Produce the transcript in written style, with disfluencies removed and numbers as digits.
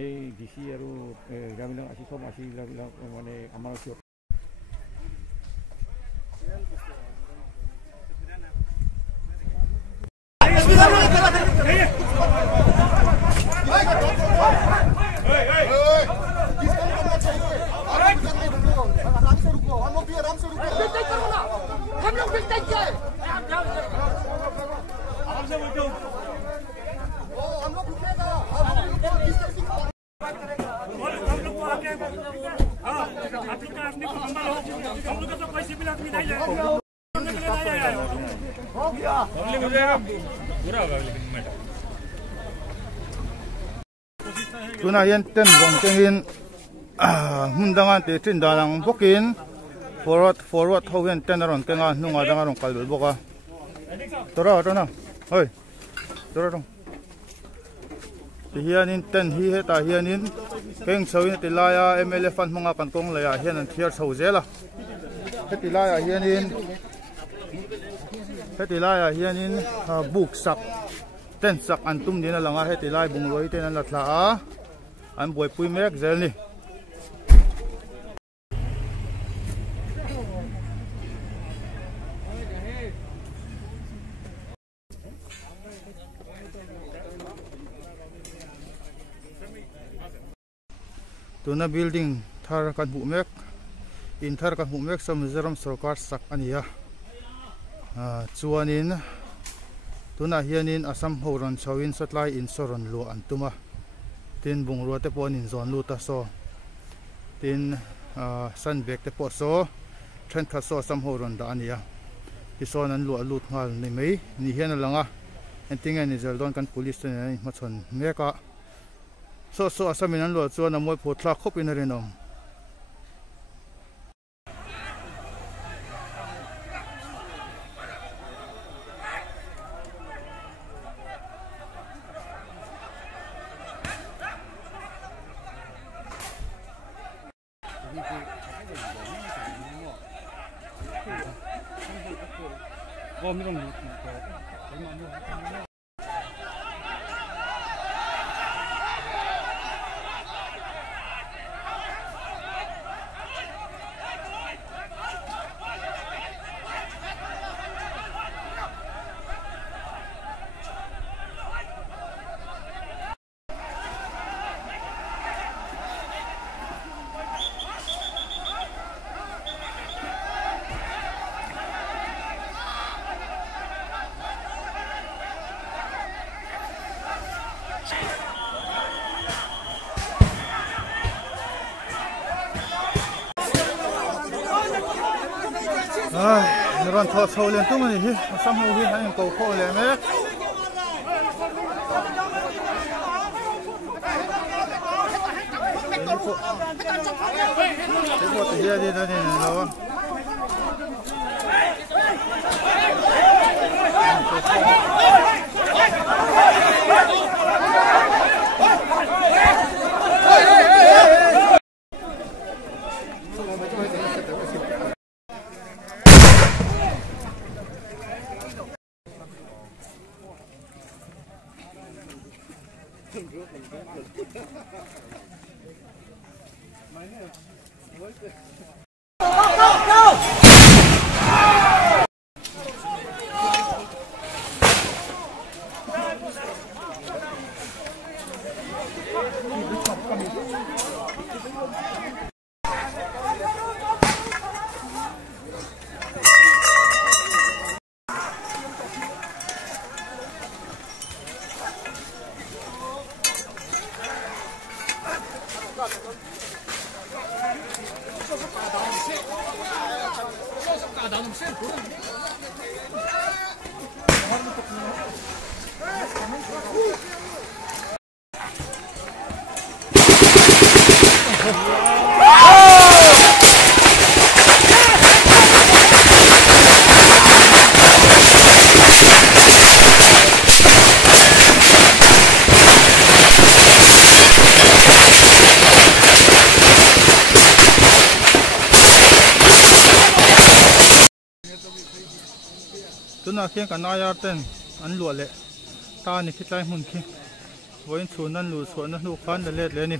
এই ডিসি আৰু এইবিলাক আছে সব আছে এইবিলাক মানে আমাৰ ওচৰত tuna yan ten bong tengin mundangan te tin dalang bokin forward hoven ten aron tenga nunga dangaron kalbel boka tora hoi tora dong hianin ten hi heta hianin keng sawin tilaya MLF fan hunga kan kong laya hianan thiar sauzela hetilaya hianin buk sak ten sak antum dina langa hetilai bungroi ten an latla a an boi pui mek zel ni tuna building thar kan bu mek in thar kan bu mek som Mizoram sarkar sak ania chuanin tuna hianin Assam horon chawin satlai in soron lo antuma tin bungro te pon in zon lu ta so tin sunbek te po so thren kha so sam horon da ania ti son an lu alut ngal ni mei ni hian alanga entinga ni zeldon kan police te nei ma chon meka so asamin an lo chuan a moi photla khop in renom ron tho chho len tu mani hi Assam ho hi han ko kho le me ko te hi di da ni no tuna khian kan ayar ten an lu le ta ni khitlai mun khi voin chunan lu chuan na nu khan la let le ni